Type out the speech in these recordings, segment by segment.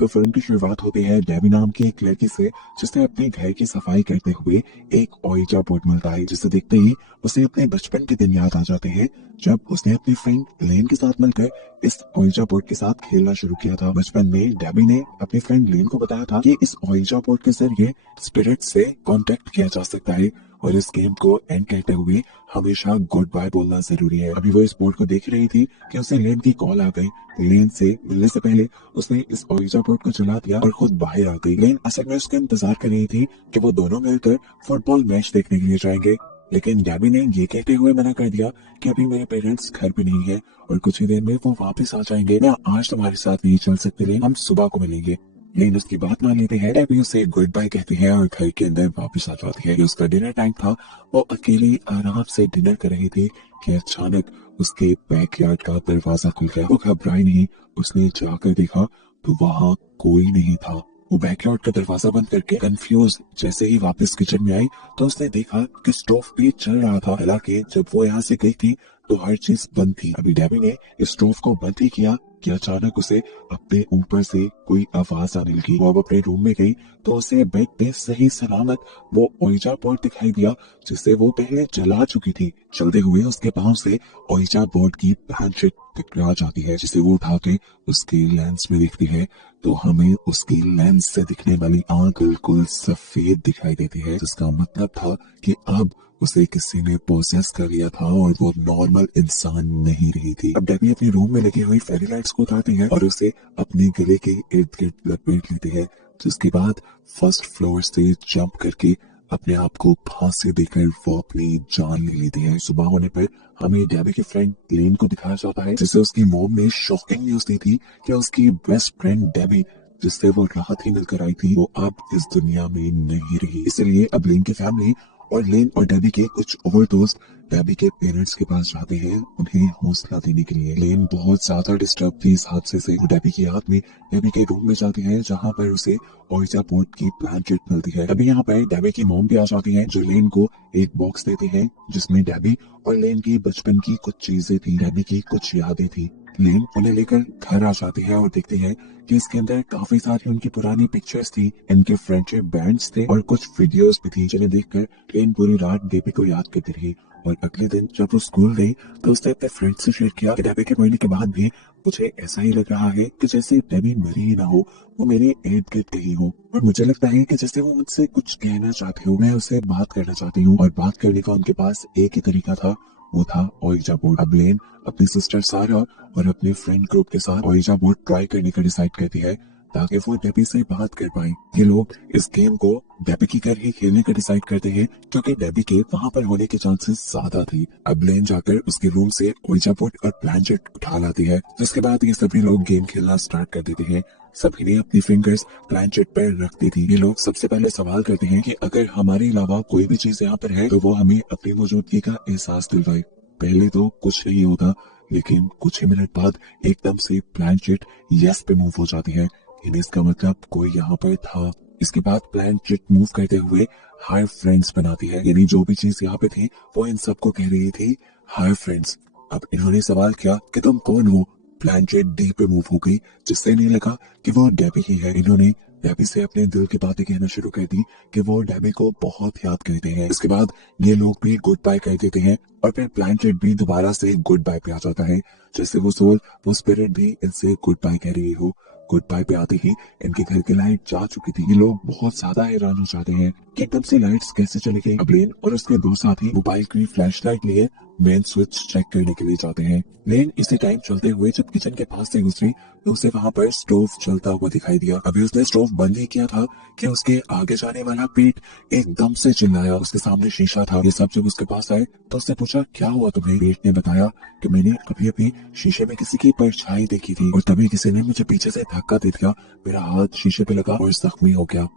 तो फिल्म की शुरुआत होती है डेबी नाम की एक लड़की से, जिसने अपने घर की सफाई करते हुए एक ओइजा बोर्ड मिलता है, जिसे देखते ही उसे अपने बचपन के दिन याद आ जाते हैं, जब उसने अपनी फ्रेंड लेन के साथ मिलकर इस ओइजा बोर्ड के साथ खेलना शुरू किया था। बचपन में डेबी ने अपनी फ्रेंड लेन को बताया था कि इस ओइजा बोर्ड के जरिए स्पिरिट से कांटेक्ट किया जा सकता है और इस गेम को एंड करते हुए हमेशा गुड बाय बोलना जरूरी है। अभी वो इस बोर्ड को देख रही थी कि उसे लेन की कॉल आ गई। लेन से मिलने से पहले उसने इस ओइजा बोर्ड को चला दिया और खुद बाहर आ गई। लेन असल में उसका इंतजार कर रही थी कि वो दोनों मिलकर फुटबॉल मैच देखने के लिए जाएंगे, लेकिन गैबी ने ये कहते हुए मना कर दिया कि अभी मेरे पेरेंट्स घर पे नहीं है और कुछ ही देर में वो वापस आ जाएंगे। मैं आज तुम्हारे साथ नहीं चल सकते, लेकिन हम सुबह को मिलेंगे। लेकिन उसकी बात मान लेते हैं, डेबी उसे गुड बाय कहती है और घर के अंदर वापस आ जाती है। उसका डिनर टाइम था, वो अकेली आराम से डिनर कर रही थी कि अचानक उसके बैकयार्ड का दरवाजा खुल गया। वो घबराई नहीं, उसने जाकर देखा तो वहां कोई नहीं था। वो बैकयार्ड का दरवाजा बंद करके कंफ्यूज जैसे ही वापस किचन में आई तो उसने देखा कि स्टोव भी चल रहा था। हालांकि जब वो यहाँ से गई थी तो हर चीज बंद थी। अभी डेबी ने इस स्टोव को बंद ही किया कि अचानक उसे अपने ऊपर से कोई आवाज आने लगी। वो अब अपने रूम में गई तो उसे बेड पे सही सलामत वो ओइजा बोर्ड दिखाई दिया, जिसे वो पहले जला चुकी थी। चलते हुए उसके पांव से ओइजा बोर्ड की प्लानचेट टकरा जाती है, जिसे वो उठा के उसके लेंस में देखती है तो हमें उसकी लेंस से दिखने वाली आंख बिल्कुल सफेद दिखाई देती है, जिसका मतलब था कि अब उसे किसी ने पोसेस कर लिया था और वो नॉर्मल इंसान नहीं रही थी। अब डेबी अपने रूम में लगी हुई फेरी लाइट्स को उठाती है और उसे अपने गले के इर्द गिर्द लपेट लेती है, जिसके बाद फर्स्ट फ्लोर से जंप करके अपने आप को फांसी देकर वो अपनी जान ले लेती है। सुबह होने पर हमें डेबी की फ्रेंड लेन को दिखाया जाता है, जिसे उसकी मॉम ने शॉकिंग न्यूज दी थी कि उसकी बेस्ट फ्रेंड डेबी, जिससे वो राहत ही मिलकर आई थी, वो अब इस दुनिया में नहीं रही। इसलिए अब लेन की फैमिली और लेन और डेबी के कुछ और दोस्त डेबी के पेरेंट्स के पास जाते हैं उन्हें हौसला देने के लिए। लेन बहुत ज्यादा डिस्टर्ब थी इस हादसे से। वो डेबी की याद में डेबी के रूम में जाती है, जहाँ पर उसे ओइजा बोर्ड की प्लानचेट मिलती है। अभी यहाँ पर डेबी की मॉम भी आ जाती है, जो लेन को एक बॉक्स देती है जिसमें डेबी और लेन की बचपन की कुछ चीजें थी, डेबी की कुछ यादें थी। लेन उन्हें लेकर घर आ जाती है और देखती है कि इसके अंदर काफी सारी उनकी पुरानी पिक्चर्स थी, इनके फ्रेंडशिप बैंड्स थे और कुछ वीडियोस भी थी, जिन्हें देखकर लेन पूरी रात डेबी को याद करती रही। और अगले दिन जब वो स्कूल गई तो उसने अपने फ्रेंड से शेयर किया कि डेबी के मरने के बाद भी मुझे ऐसा ही लग रहा है कि जैसे डेबी मरी ही ना हो, वो मेरे इर्द गिर्द कहीं हो और मुझे लगता है कि जैसे वो मुझसे कुछ कहना चाहती हो। मैं उससे बात करना चाहती हूँ और बात करने का उनके पास एक ही तरीका था, वो था ओइजा बोर्ड। अब लेन अपनी सिस्टर सारा और अपने फ्रेंड ग्रुप के साथ ओइजा बोर्ड ट्राई करने का डिसाइड करती है ताकि वो डेबी से बात कर पाए। ये लोग इस गेम को डेबी की घर ही खेलने का डिसाइड करते हैं क्योंकि डेबी के वहां पर होने के चांसेस ज्यादा थे। अब लेन जाकर उसके रूम से ओइजा बोर्ड और प्लानचेट उठा लाती है, जिसके बाद ये सभी लोग गेम खेलना स्टार्ट कर देते हैं। सभी ने अपनी फिंगर्स प्लानचेट पर रख दी थी। ये लोग सबसे पहले सवाल करते हैं कि अगर हमारे अलावा कोई भी चीज यहाँ पर है तो वो हमें अपनी मौजूदगी का एहसास दिलवाए। पहले तो कुछ नहीं होता, लेकिन कुछ ही मिनट बाद एकदम से प्लानचेट यस पे मूव हो जाती है, यानी इसका मतलब कोई यहाँ पर था। इसके बाद प्लानचेट मूव करते हुए हाय फ्रेंड्स बनाती है, यानी जो भी चीज यहाँ पे थी वो इन सबको कह रही थी हाय फ्रेंड्स। अब इन्होंने सवाल किया कि तुम कौन हो। प्लानचेट डी पे मूव हो गई, जिससे इन्हें लगा कि वो डेबी ही है। इन्होंने डेबी से अपने दिल की बातें कहना शुरू कर दी कि वो डेबी को बहुत याद करते हैं। इसके बाद ये लोग भी गुड बाय कर देते हैं और फिर प्लानचेट भी दोबारा से गुड बाय पे आ जाता है, जैसे वो सोल वो स्पिरिट भी इनसे गुड बाय कह रही हो। गुड बाय पे आते ही इनके घर की लाइट जा चुकी थी। ये लोग बहुत ज्यादा हैरान हो जाते हैं कि एकदम से लाइट्स कैसे चली गई। अब लेन और उसके दो साथी मोबाइल की फ्लैश लाइट लिए मेन स्विच चेक करने के लिए जाते हैं। लेन इसी टाइम चलते हुए जब किचन के पास से गुजरी तो उसे वहां पर स्टोव चलता हुआ दिखाई दिया। अभी उसने स्टोव बंद ही किया था कि उसके आगे जाने वाला पीठ एकदम से चिल्लाया। उसके सामने शीशा था। ये सब जब उसके पास आए तो उसने पूछा क्या हुआ तुम्हें। पीठ ने बताया कि मैंने अभी अभी शीशे में किसी की परछाई देखी थी और तभी किसी ने मुझे पीछे से धक्का दे दिया, मेरा हाथ शीशे पे लगा और जख्मी हो गया।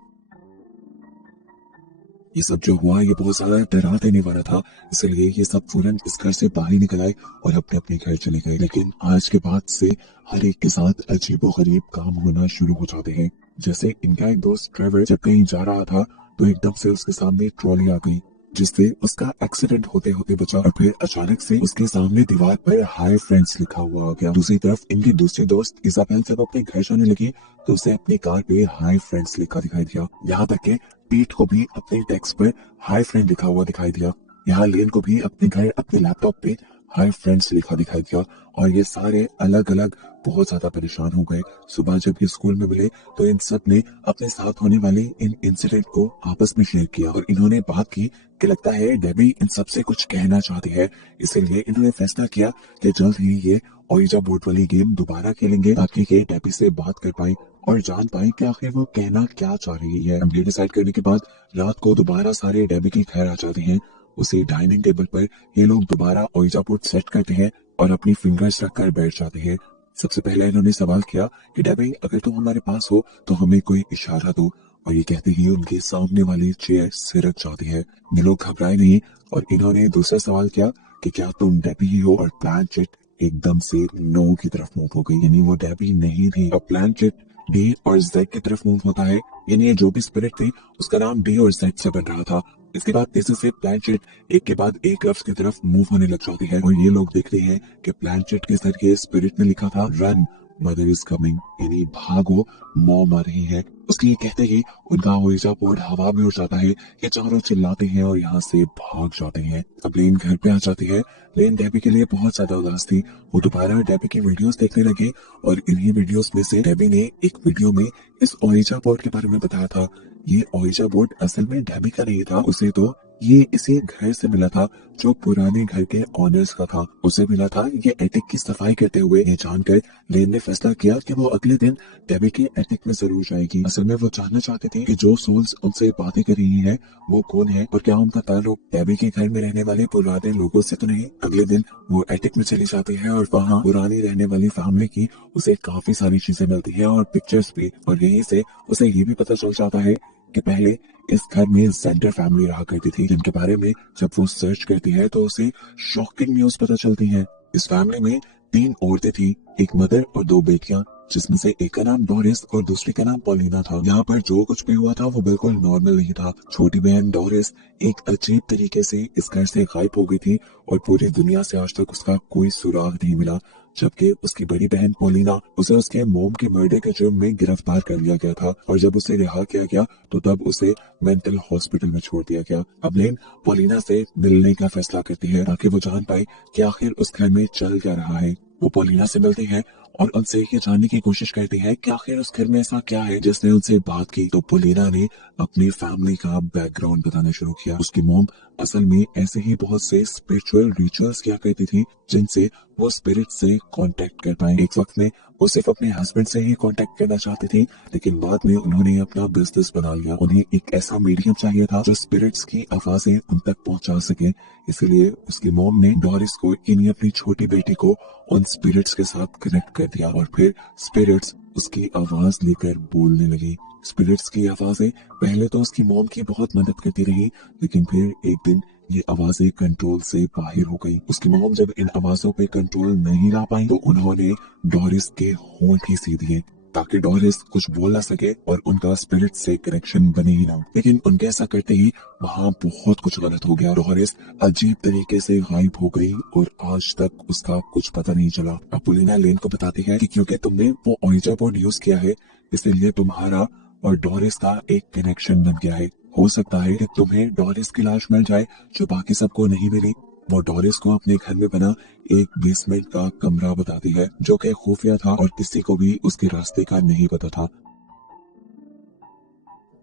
ये सब जो हुआ ये बहुत ज्यादा डरा देने वाला था, इसलिए ये सब फौरन इस घर से बाहर निकल आए और अपने अपने घर चले गए। लेकिन आज के बाद से हर एक के साथ अजीबो गरीब काम होना शुरू हो जाते हैं। जैसे इनका एक दोस्त ट्रेवर जब कहीं जा रहा था तो एकदम से उसके सामने ट्रॉली आ गई। जिससे उसका एक्सीडेंट होते होते बचा। और फिर अचानक से उसके सामने दीवार पर हाय फ्रेंड्स लिखा हुआ आ गया। दूसरी तरफ इनकी दूसरी दोस्त इजाबेल जब अपने घर जाने लगी तो उसे अपनी कार पे हाय फ्रेंड्स लिखा दिखाई दिया। यहाँ तक के पीट को भी अपने डेस्क पर हाय फ्रेंड लिखा हुआ दिखाई दिया। यहाँ लेन को भी अपने घर अपने लैपटॉप पे हाय फ्रेंड्स लिखा दिखाई दिया। और ये सारे अलग अलग बहुत ज्यादा परेशान हो गए। सुबह जब ये स्कूल में मिले तो इन सब ने अपने साथ होने वाले इन इंसिडेंट को आपस में शेयर किया और इन्होंने बात की कि लगता है डेबी इन सबसे कुछ कहना चाहती है। इसीलिए इन्होंने फैसला किया कि जल्द ही ये ओइजा बोर्ड वाली गेम दोबारा खेलेंगे ताकि ये डेबी से बात कर पाए और जान पाए कि आखिर वो कहना क्या चाह रही है। ये डिसाइड करने के बाद रात को दोबारा सारे डेबी के घर आ जाते हैं। उसी डाइनिंग टेबल पर ये लोग दोबारा ओइजा बोर्ड सेट करते हैं और अपनी फिंगर्स रखकर बैठ जाते हैं। सबसे पहले इन्होंने सवाल किया कि डेबी अगर तुम हमारे पास हो तो हमें कोई इशारा दो। और ये कहते ही उनके सामने वाली चेयर सिरक जाती है। ये लोग घबराए नहीं और इन्होंने दूसरा सवाल किया कि क्या तुम डेबी ही हो। और प्लानचेट एकदम से नो की तरफ मूव हो गई, यानी वो डेबी नहीं थी। और प्लानचेट डी और जेड की तरफ मूव होता है, यानी जो भी स्पिरिट थी उसका नाम डी और जेड से बन रहा था। इसके बाद तेजी से प्लानचेट एक के बाद एक लफ्ज की तरफ मूव होने लग जाती है और ये लोग देखते हैं कि प्लानचेट के सर के स्पिरिट ने लिखा था रन मदर इज कमिंग, यानी भागो मॉम आ रही है। उसके ये कहते ही उनका ओइजा बोर्ड हवा में उड़ जाता है। ये चारों चिल्लाते हैं और यहाँ से भाग जाते हैं। अब लेन घर पे आ जाती है। लेन डेबी के लिए बहुत ज्यादा उदास थी। वो दोबारा डेबी की वीडियोस देखने लगे और इन्हीं वीडियोस में से डेबी ने एक वीडियो में इस ओइजा बोर्ड के बारे में बताया था। ये ओइजा बोर्ड असल में डेबी का नहीं था, उसे तो ये इसे घर से मिला था जो पुराने घर के ऑनर्स का था। उसे मिला था ये एटिक की सफाई करते हुए। ये जानकर लेन ने फैसला किया कि वो अगले दिन डेबी के एटिक में जरूर जाएगी। असल में वो जानना चाहते थे कि जो सोल्स उनसे बातें कर रही हैं वो कौन है और क्या उनका ताल्लुक डेबी के घर में रहने वाले पुराने लोगों से तो नहीं। अगले दिन वो एटिक में चली जाती है और वहाँ पुरानी रहने वाली फैमिली की उसे काफी सारी चीजें मिलती है और पिक्चर्स भी। और यहीं से उसे ये भी पता चल जाता है कि पहले इस घर में सेंटर फैमिली रहा करती थी, जिनके बारे में जब वो सर्च करती है तो उसे शॉकिंग न्यूज पता चलती है। इस फैमिली में 3 औरतें थी, एक मदर और 2 बेटियां, जिसमें से एक का नाम डोरिस और दूसरी का नाम पॉलिना था। यहाँ पर जो कुछ भी हुआ था वो बिल्कुल नॉर्मल नहीं था। छोटी बहन डोरिस एक अजीब तरीके से इस घर से गायब हो गई थी और पूरी दुनिया से आज तक उसका कोई सुराग नहीं मिला। जबकि उसकी बड़ी बहन पोलिना, उसे उसके मोम के मर्डर के जुर्म में गिरफ्तार कर लिया गया था और जब उसे रिहा किया गया तो तब उसे मेंटल हॉस्पिटल में छोड़ दिया गया। अब लेन पोलिना से मिलने का फैसला करती है ताकि वो जान पाए कि आखिर उस घर में चल क्या रहा है। वो पोलिना से मिलती है और उनसे ये जानने की कोशिश करती है कि आखिर उस घर में ऐसा क्या है जिसने उनसे बात की। तो पोलिना ने अपनी फैमिली का बैकग्राउंड बताना शुरू किया। उसकी मॉम असल में ऐसे ही बहुत से स्पिरिचुअल रिचुअल्स किया करती थी जिनसे वो स्पिरिट से कांटेक्ट कर पाए। एक वक्त में वो सिर्फ अपने हस्बैंड से ही कांटेक्ट करना चाहती थी, लेकिन बाद में उन्होंने अपना बिजनेस बना लिया। उन्हें एक ऐसा मीडियम चाहिए था जो स्पिरिट्स की आवाजें उन तक पहुंचा सके। इसीलिए उसकी मॉम ने डोरिस को यानी अपनी छोटी बेटी को उन स्पिरिट्स के साथ कनेक्ट कर दिया और फिर स्पिरिट्स उसकी आवाज लेकर बोलने लगी। स्पिरिट्स की आवाजें पहले तो उसकी मॉम की बहुत मदद करती रही, लेकिन फिर एक दिन ये आवाजें कंट्रोल से बाहर हो गई। उसकी मॉम जब इन आवाजों पे कंट्रोल नहीं ला पाई तो उन्होंने डोरिस के होंठ ही सी दिए ताकि डोरिस कुछ बोल ना सके और उनका स्पिरिट से कनेक्शन बने ही ना। लेकिन उनके ऐसा करते ही वहाँ बहुत कुछ गलत हो गया। डोरिस अजीब तरीके से गायब हो गई और आज तक उसका कुछ पता नहीं चला। अब पुलिना लेन को बताती है कि क्योंकि तुमने वो ओइजा बोर्ड यूज किया है इसलिए तुम्हारा और डोरिस का एक कनेक्शन बन गया है। हो सकता है कि तुम्हें डोरिस की लाश मिल जाए जो बाकी सबको नहीं मिली। वो डोरिस को अपने घर में बना एक बेसमेंट का कमरा बताती है जो कि खुफिया था और किसी को भी उसके रास्ते का नहीं पता था।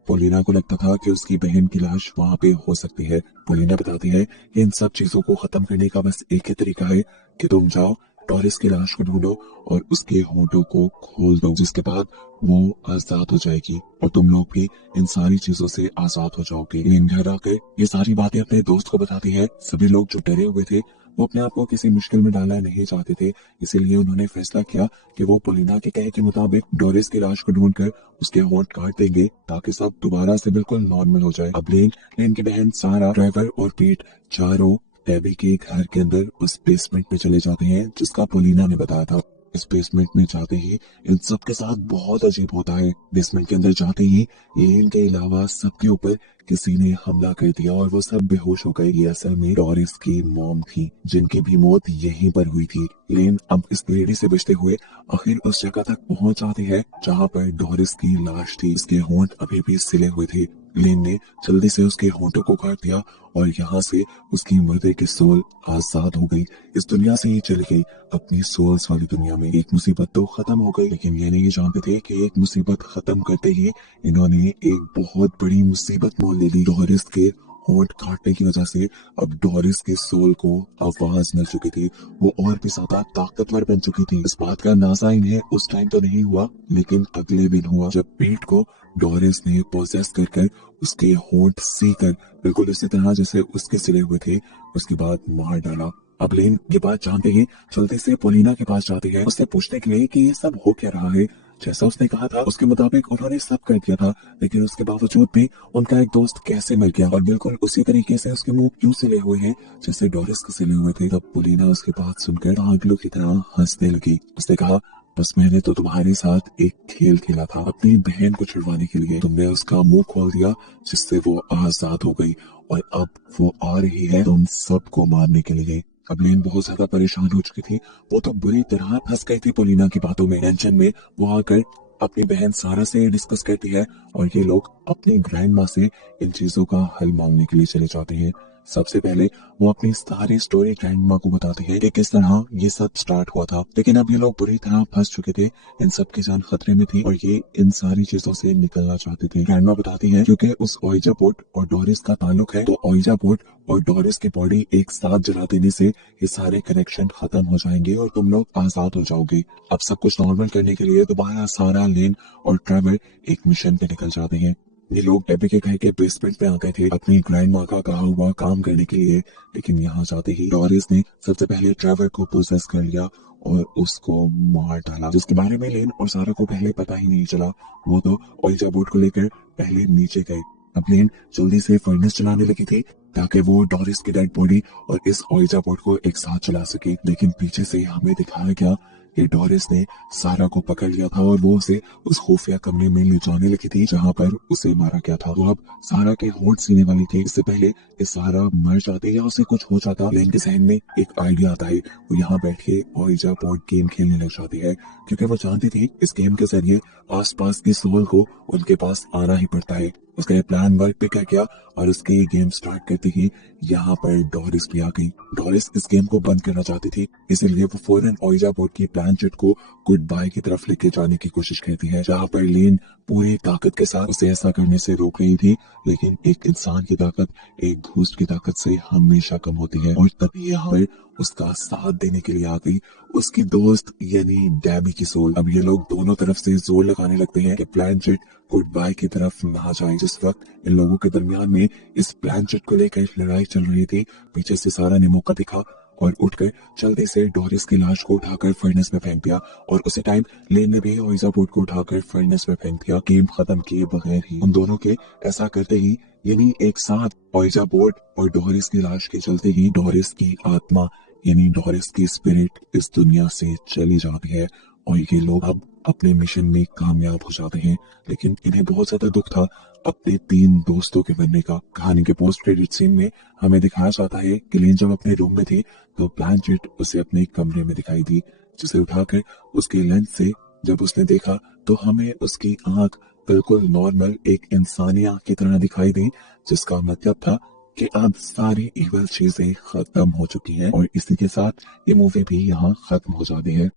पोलिना को लगता था कि उसकी बहन की लाश वहाँ पे हो सकती है। पोलिना बताती है कि इन सब चीजों को खत्म करने का बस एक ही तरीका है कि तुम जाओ डोरिस की लाश को ढूंढो और उसके होंठों को खोल दो, जिसके बाद वो आजाद हो जाएगी और तुम लोग भी इन सारी चीजों से आजाद हो जाओगे। लेन घर आकर ये सारी बातें अपने दोस्त को बताती है। सभी लोग जो डरे हुए थे वो अपने आप को किसी मुश्किल में डालना नहीं चाहते थे, इसीलिए उन्होंने फैसला किया कि वो पोलिना के कहे के मुताबिक डोरिस की लाश को ढूंढकर उसके होंठ काट देंगे ताकि सब दोबारा से बिल्कुल नॉर्मल हो जाए। अब लेन की बहन सारा, ड्राइवर और पीट चारों डेबी के घर के अंदर उस बेसमेंट में चले जाते हैं जिसका पोलिना ने बताया था। इस बेसमेंट में जाते ही इन सब के साथ बहुत अजीब होता है। बेसमेंट के अंदर जाते ही एलियन के अलावा सबके ऊपर किसी ने हमला कर दिया और वो सब बेहोश हो गए। ये असल में डोरिस की मॉम थी, जिनकी भी मौत यहीं पर हुई थी। एलियन अब इस लेडी से बचते हुए आखिर उस जगह तक पहुंच जाते हैं जहां पर डोरिस की लाश थी। इसके होंठ अभी भी सिले हुए थे। एलियन ने जल्दी से उसके होंठों को काट दिया और यहाँ से उसकी मुर्दे की सोल आजाद हो गई। इस दुनिया से ही चली गई अपनी सोल्स वाली दुनिया में। एक मुसीबत तो खत्म हो गई, लेकिन ये नहीं जानते थे कि एक मुसीबत खत्म करते ही इन्होंने एक बहुत बड़ी मुसीबत मोल ले ली। डोरिस के होंठ काटने की वजह से अब डोरिस के सोल को आवाज मिल चुकी थी। वो और भी ज्यादा ताकतवर बन चुकी थी। इस बात का अंदाजा इन्हें उस टाइम तो नहीं हुआ, लेकिन अगले दिन हुआ जब पीट को डोरिस ने पोजेस कर उसके होंठ सी कर बिल्कुल इसी तरह जैसे उसके सिले हुए थे, उसके बाद मार डाला। अब लेन ये बात जानते ही जल्दी से पोलिना के पास जाती है, उससे पूछने के लिए कि ये सब हो क्या रहा है। जैसा उसने कहा था उसके मुताबिक उन्होंने सब कर दिया था, लेकिन उसके बावजूद भी उनका एक दोस्त कैसे मर गया और बिल्कुल उसी तरीके से उसके मुंह क्यों सिले हुए हैं जैसे डोरिस के सिले हुए थे। तब पोलिना उसकी बात सुनकर पागलों की तरह हंसने लगी। उसने कहा, बस मैंने तो तुम्हारे साथ एक खेल खेला था अपनी बहन को छुड़वाने के लिए। तुमने उसका मुंह खोल दिया जिससे वो आजाद हो गई और अब वो आ रही है तुम सबको मारने के लिए। अब लेन बहुत ज्यादा परेशान हो चुकी थी। वो तो बुरी तरह फंस गई थी पोलिना की बातों में। टेंशन में वो आकर अपनी बहन सारा से डिस्कस करती है और ये लोग अपनी ग्रैंड माँ से इन चीजों का हल मांगने के लिए चले जाते हैं। सबसे पहले वो अपनी सारी स्टोरी ग्रैंड माँ को बताते हैं कि किस तरह ये सब स्टार्ट हुआ था, लेकिन अब ये लोग बुरी तरह फंस चुके थे। इन सब की जान खतरे में थी और ये इन सारी चीजों से निकलना चाहते थे। ग्रैंड माँ बताती है क्योंकि उस ओइजा बोर्ड और डोरिस का ताल्लुक है, तो ओइजा बोर्ड और डोरिस की बॉडी एक साथ जला देने से ये सारे कनेक्शन खत्म हो जाएंगे और तुम लोग आजाद हो जाओगे। अब सब कुछ नॉर्मल करने के लिए दोबारा सारा, लेन और ट्रेवर एक मिशन पे निकल जाते हैं। ये लोग डेबी के घर के बेसमेंट पे आ गए थे अपनी ग्रैंड माँ का कहा हुआ काम करने के लिए, लेकिन यहाँ जाते ही डोरिस ने सबसे पहले ट्रेवर को पोजेस कर लिया और उसको मार डाला, जिसके बारे में लेन और सारा को पहले पता ही नहीं चला। वो तो ओइजा बोर्ड को लेकर पहले नीचे गए। अब लेन जल्दी से फर्नेस चलाने लगी थी ताकि वो डोरिस की डेड बॉडी और इस ओइजा बोर्ड को एक साथ चला सके, लेकिन पीछे से हमें दिखाया गया कि डोरिस ने सारा को पकड़ लिया था और वो उसे उस खुफिया कमरे में ले जाने लगी थी जहां पर उसे मारा गया था। वो अब सारा के होंठ सीने वाली थी। इससे पहले कि सारा मर जाती या उसे कुछ हो जाता, लेन के जहन में एक आइडिया आता है। वो यहाँ बैठ के ओइजा बोर्ड गेम खेलने लग जाती है क्योंकि वो जानती थी इस गेम के जरिए आसपास की सोल को उनके पास आना ही पड़ता है। उसका ये प्लान वर्क भी कर गया और उसके ये गेम स्टार्ट करते ही यहाँ पर डोरिस भी आ गई। डोरिस इस गेम को बंद करना चाहती थी, इसलिए वो फौरन ओइजा बोर्ड की प्लानचेट को गुड बाय की तरफ लेके जाने की कोशिश करती है, जहाँ पर लेन पूरी ताकत के साथ उसे ऐसा करने से रोक रही थी। लेकिन एक इंसान की ताकत एक घूस्ट की ताकत से हमेशा कम होती है और तभी यहाँ पर उसका साथ देने के लिए आ गई उसकी दोस्त यानी डेबी की सोल। अब ये लोग दोनों तरफ से जोर लगाने लगते हैं कि प्लानचेट गुड बाय की तरफ ना जाए। जिस वक्त इन लोगों के दरमियान में इस प्लानचेट को लेकर लड़ाई चल रही थी, पीछे से सारा ने मौका दिखा और उठकर जल्दी से डोरिस की लाश को उठाकर फर्नेस में फेंक दिया और उसी टाइम लेन ने भी ओइजा बोर्ड को उठाकर फर्नेस में फेंक दिया, गेम खत्म किए बगैर ही। उन दोनों के ऐसा करते ही यानी एक साथ ओइजा बोर्ड और डोरिस की लाश के चलते ही डोरिस की आत्मा यानी डोरिस की स्पिरिट इस दुनिया से चली जाती है और ये लोग अब अपने मिशन में कामयाब हो जाते हैं। लेकिन इन्हें बहुत ज्यादा दुख था अपने 3 दोस्तों के मरने का। कहानी के पोस्ट क्रेडिट सीन में हमें दिखाया जाता है कि लेन जब अपने रूम में थी तो प्लानचेट उसे अपने कमरे में दिखाई दी, जिसे उठाकर उसके लेंस से जब उसने देखा तो हमें उसकी आंख बिल्कुल नॉर्मल एक इंसानी आंख की तरह दिखाई दी, जिसका मतलब था कि अब सारी इवल चीजें खत्म हो चुकी हैं और इसी के साथ ये मूवी भी यहाँ खत्म हो जाती है।